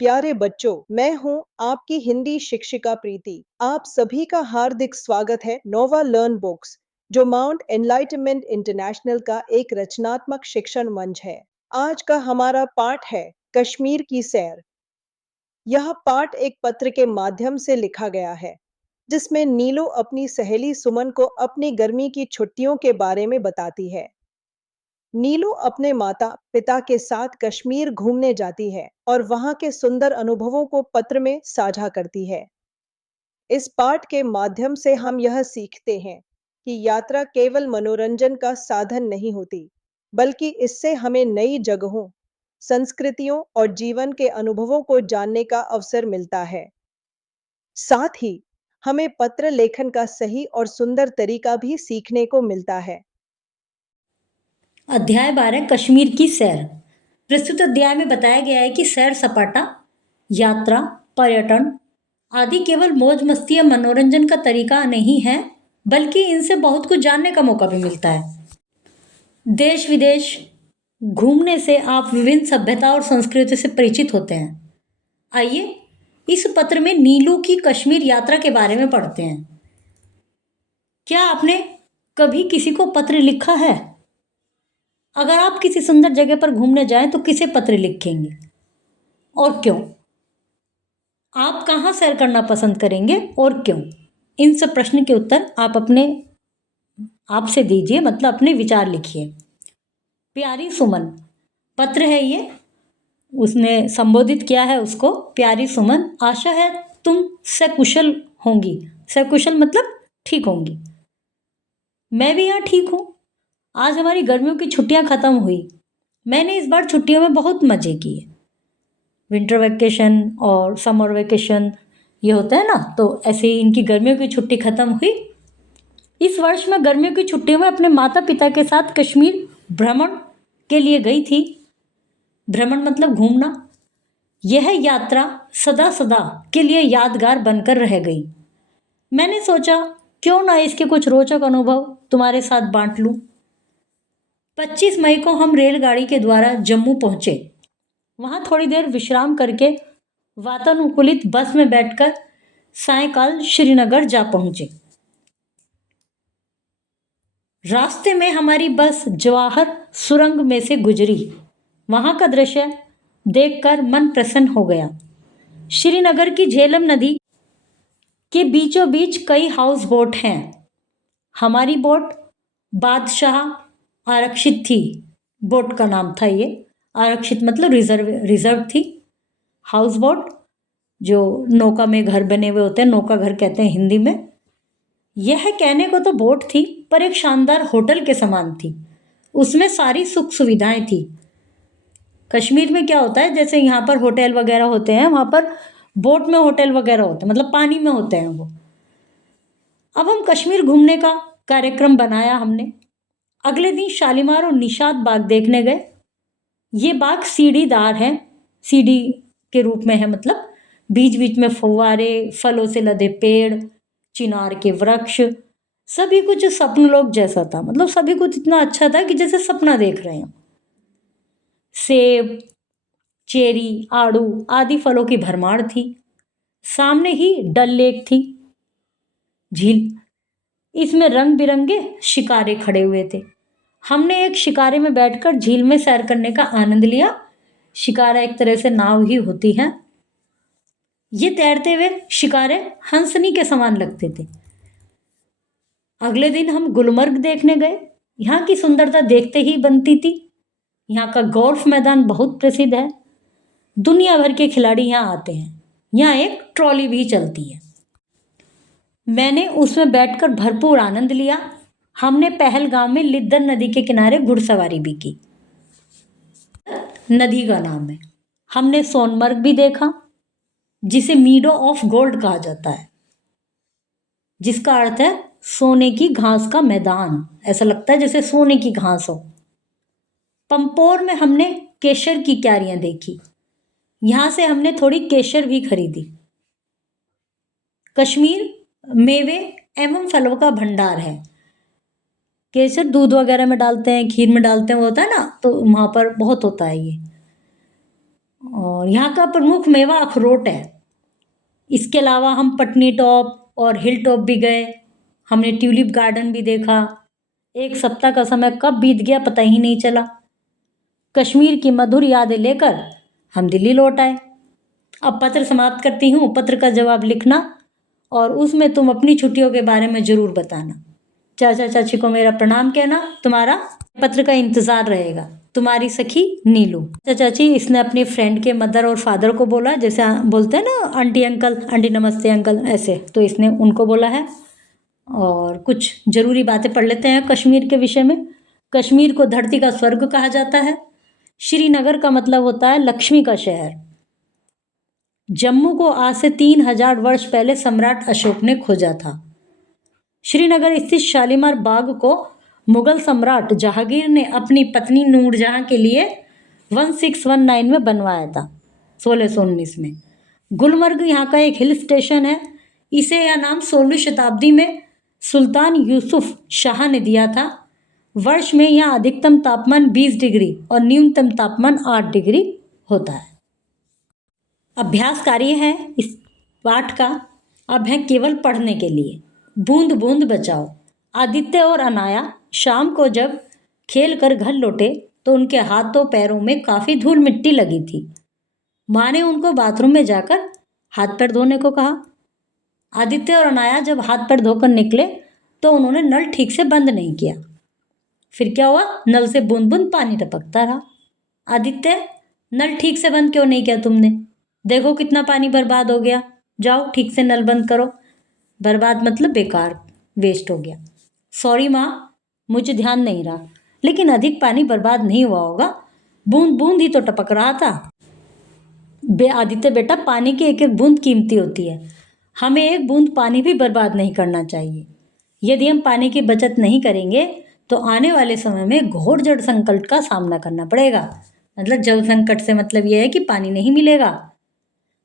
प्यारे बच्चों, मैं हूं आपकी हिंदी शिक्षिका प्रीति। आप सभी का हार्दिक स्वागत है नोवा लर्न बुक्स, जो माउंट एनलाइटमेंट इंटरनेशनल का एक रचनात्मक शिक्षण मंच है। आज का हमारा पाठ है कश्मीर की सैर। यह पाठ एक पत्र के माध्यम से लिखा गया है, जिसमें नीलू अपनी सहेली सुमन को अपनी गर्मी की छुट्टियों के बारे में बताती है। नीलू अपने माता पिता के साथ कश्मीर घूमने जाती है और वहां के सुंदर अनुभवों को पत्र में साझा करती है। इस पाठ के माध्यम से हम यह सीखते हैं कि यात्रा केवल मनोरंजन का साधन नहीं होती, बल्कि इससे हमें नई जगहों, संस्कृतियों और जीवन के अनुभवों को जानने का अवसर मिलता है। साथ ही हमें पत्र लेखन का सही और सुंदर तरीका भी सीखने को मिलता है। अध्याय 12 कश्मीर की सैर। प्रस्तुत अध्याय में बताया गया है कि सैर सपाटा, यात्रा, पर्यटन आदि केवल मौज मस्ती या मनोरंजन का तरीका नहीं है, बल्कि इनसे बहुत कुछ जानने का मौका भी मिलता है। देश विदेश घूमने से आप विभिन्न सभ्यता और संस्कृति से परिचित होते हैं। आइए इस पत्र में नीलू की कश्मीर यात्रा के बारे में पढ़ते हैं। क्या आपने कभी किसी को पत्र लिखा है? अगर आप किसी सुंदर जगह पर घूमने जाएं तो किसे पत्र लिखेंगे और क्यों? आप कहाँ सैर करना पसंद करेंगे और क्यों? इन सब प्रश्न के उत्तर आप अपने आप से दीजिए, मतलब अपने विचार लिखिए। प्यारी सुमन पत्र है ये, उसने संबोधित किया है उसको। प्यारी सुमन, आशा है तुम सकुशल होंगी। सकुशल मतलब ठीक होंगी। मैं भी यहाँ ठीक हूँ। आज हमारी गर्मियों की छुट्टियाँ खत्म हुई। मैंने इस बार छुट्टियों में बहुत मज़े किए। विंटर वैकेशन और समर वैकेशन ये होता है ना, तो ऐसे ही इनकी गर्मियों की छुट्टी खत्म हुई। इस वर्ष मैं गर्मियों की छुट्टियों में अपने माता पिता के साथ कश्मीर भ्रमण के लिए गई थी। भ्रमण मतलब घूमना। यह यात्रा सदा सदा के लिए यादगार बनकर रह गई। मैंने सोचा क्यों ना इसके कुछ रोचक अनुभव तुम्हारे साथ बांट लूं। 25 मई को हम रेलगाड़ी के द्वारा जम्मू पहुंचे। वहां थोड़ी देर विश्राम करके वातानुकूलित बस में बैठकर सायंकाल श्रीनगर जा पहुंचे। रास्ते में हमारी बस जवाहर सुरंग में से गुजरी। वहां का दृश्य देखकर मन प्रसन्न हो गया। श्रीनगर की झेलम नदी के बीचों बीच कई हाउस बोट हैं। हमारी बोट बादशाह आरक्षित थी। बोट का नाम था ये। आरक्षित मतलब रिजर्व थी। हाउस बोट जो नौका में घर बने हुए होते हैं, नौका घर कहते हैं हिंदी में। यह कहने को तो बोट थी, पर एक शानदार होटल के समान थी। उसमें सारी सुख सुविधाएं थी। कश्मीर में क्या होता है, जैसे यहाँ पर होटल वगैरह होते हैं, वहाँ पर बोट में होटल वगैरह होते हैं, मतलब पानी में होते हैं वो। अब हम कश्मीर घूमने का कार्यक्रम बनाया हमने। अगले दिन शालीमार और निशात बाग देखने गए। ये बाग सीढ़ीदार है, सीढ़ी के रूप में है, मतलब बीच बीच में फव्वारे, फलों से लदे पेड़, चिनार के वृक्ष, सभी कुछ सपन लोक जैसा था। मतलब सभी कुछ इतना अच्छा था कि जैसे सपना देख रहे हैं। सेब, चेरी, आड़ू आदि फलों की भरमार थी। सामने ही डल लेक थी, झील। इसमें रंग बिरंगे शिकारे खड़े हुए थे। हमने एक शिकारे में बैठकर झील में सैर करने का आनंद लिया। शिकारा एक तरह से नाव ही होती है। ये तैरते हुए शिकारे हंसनी के समान लगते थे। अगले दिन हम गुलमर्ग देखने गए। यहाँ की सुंदरता देखते ही बनती थी। यहाँ का गोल्फ मैदान बहुत प्रसिद्ध है। दुनिया भर के खिलाड़ी यहाँ आते हैं। यहाँ एक ट्रॉली भी चलती है। मैंने उसमें बैठकर भरपूर आनंद लिया। हमने पहलगाम में लिद्दर नदी के किनारे घुड़सवारी भी की। नदी का नाम है। हमने सोनमर्ग भी देखा, जिसे मीडो ऑफ गोल्ड कहा जाता है, जिसका अर्थ है सोने की घास का मैदान। ऐसा लगता है जैसे सोने की घास हो। पंपोर में हमने केशर की क्यारियां देखी। यहां से हमने थोड़ी केशर भी खरीदी। कश्मीर मेवे एवं फलों का भंडार है। केसर दूध वगैरह में डालते हैं, खीर में डालते हैं, वो होता है ना, तो वहां पर बहुत होता है ये। और यहाँ का प्रमुख मेवा अखरोट है। इसके अलावा हम पटनी टॉप और हिल टॉप भी गए। हमने ट्यूलिप गार्डन भी देखा। एक सप्ताह का समय कब बीत गया पता ही नहीं चला। कश्मीर की मधुर यादें लेकर हम दिल्ली लौट आए। अब पत्र समाप्त करती हूँ। पत्र का जवाब लिखना और उसमें तुम अपनी छुट्टियों के बारे में जरूर बताना। चाचा चाची को मेरा प्रणाम कहना। तुम्हारा पत्र का इंतजार रहेगा। तुम्हारी सखी नीलू। चाचा चाची इसने अपनी फ्रेंड के मदर और फादर को बोला, जैसे बोलते हैं ना आंटी अंकल, आंटी नमस्ते अंकल, ऐसे, तो इसने उनको बोला है। और कुछ जरूरी बातें पढ़ लेते हैं कश्मीर के विषय में। कश्मीर को धरती का स्वर्ग कहा जाता है। श्रीनगर का मतलब होता है लक्ष्मी का शहर। जम्मू को आज से 3000 वर्ष पहले सम्राट अशोक ने खोजा था। श्रीनगर स्थित शालीमार बाग को मुगल सम्राट जहांगीर ने अपनी पत्नी नूरजहां के लिए 1619 में बनवाया था, 1619 में। गुलमर्ग यहाँ का एक हिल स्टेशन है। इसे यह नाम 16वीं शताब्दी में सुल्तान यूसुफ शाह ने दिया था। वर्ष में यहाँ अधिकतम तापमान 20 डिग्री और न्यूनतम तापमान 8 डिग्री होता है। अभ्यास कार्य है इस पाठ का। अब है केवल पढ़ने के लिए। बूंद बूंद बचाओ। आदित्य और अनाया शाम को जब खेल कर घर लौटे तो उनके हाथों पैरों में काफी धूल मिट्टी लगी थी। माँ ने उनको बाथरूम में जाकर हाथ पैर धोने को कहा। आदित्य और अनाया जब हाथ पैर धोकर निकले तो उन्होंने नल ठीक से बंद नहीं किया। फिर क्या हुआ? नल से बूंद बूंद पानी टपकता रहा। आदित्य, नल ठीक से बंद क्यों नहीं किया तुमने? देखो कितना पानी बर्बाद हो गया। जाओ ठीक से नल बंद करो। बर्बाद मतलब बेकार, वेस्ट हो गया। सॉरी माँ, मुझे ध्यान नहीं रहा। लेकिन अधिक पानी बर्बाद नहीं हुआ होगा, बूंद बूंद ही तो टपक रहा था। आदित्य बेटा, पानी की एक एक बूंद कीमती होती है। हमें एक बूंद पानी भी बर्बाद नहीं करना चाहिए। यदि हम पानी की बचत नहीं करेंगे तो आने वाले समय में घोर जल संकट का सामना करना पड़ेगा। मतलब जल संकट से मतलब यह है कि पानी नहीं मिलेगा।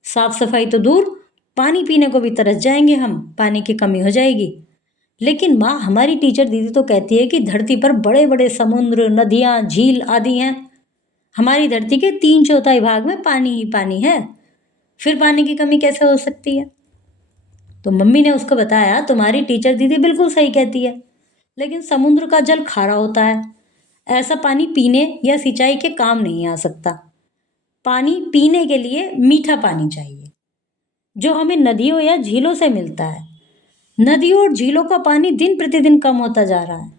साफ सफाई तो दूर, पानी पीने को भी तरस जाएंगे हम, पानी की कमी हो जाएगी। लेकिन माँ, हमारी टीचर दीदी तो कहती है कि धरती पर बड़े बड़े समुद्र, नदियाँ, झील आदि हैं। हमारी धरती के 3/4 भाग में पानी ही पानी है। फिर पानी की कमी कैसे हो सकती है? तो मम्मी ने उसको बताया, तुम्हारी टीचर दीदी बिल्कुल सही कहती है, लेकिन समुद्र का जल खारा होता है। ऐसा पानी पीने या सिंचाई के काम नहीं आ सकता। पानी पीने के लिए मीठा पानी चाहिए, जो हमें नदियों या झीलों से मिलता है। नदियों और झीलों का पानी दिन प्रतिदिन कम होता जा रहा है।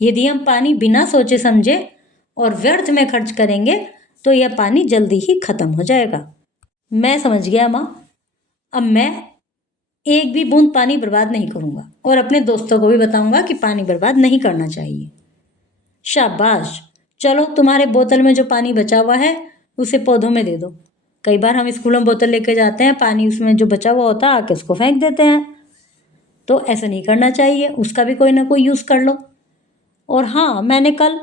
यदि हम पानी बिना सोचे समझे और व्यर्थ में खर्च करेंगे तो यह पानी जल्दी ही खत्म हो जाएगा। मैं समझ गया माँ। अब मैं एक भी बूंद पानी बर्बाद नहीं करूंगा और अपने दोस्तों को भी बताऊंगा कि पानी बर्बाद नहीं करना चाहिए। शाबाश। चलो, तुम्हारे बोतल में जो पानी बचा हुआ है उसे पौधों में दे दो। कई बार हम स्कूलों में बोतल लेके जाते हैं, पानी उसमें जो बचा हुआ होता है आके उसको फेंक देते हैं। तो ऐसा नहीं करना चाहिए, उसका भी कोई ना कोई यूज़ कर लो। और हाँ, मैंने कल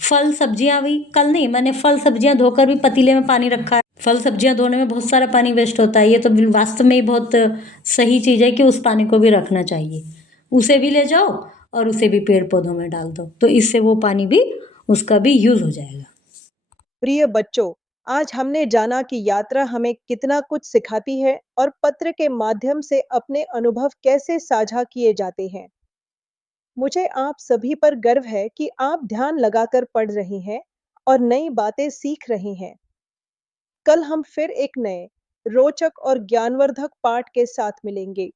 फल सब्जियां भी, कल नहीं, मैंने फल सब्जियां धोकर भी पतीले में पानी रखा है। फल सब्जियां धोने में बहुत सारा पानी वेस्ट होता है। ये तो वास्तव में ही बहुत सही चीज़ है कि उस पानी को भी रखना चाहिए। उसे भी ले जाओ और उसे भी पेड़ पौधों में डाल दो, तो इससे वो पानी भी, उसका भी यूज़ हो जाएगा। प्रिय बच्चों, आज हमने जाना कि यात्रा हमें कितना कुछ सिखाती है और पत्र के माध्यम से अपने अनुभव कैसे साझा किए जाते हैं। मुझे आप सभी पर गर्व है कि आप ध्यान लगाकर पढ़ रही हैं और नई बातें सीख रही हैं। कल हम फिर एक नए, रोचक और ज्ञानवर्धक पाठ के साथ मिलेंगे।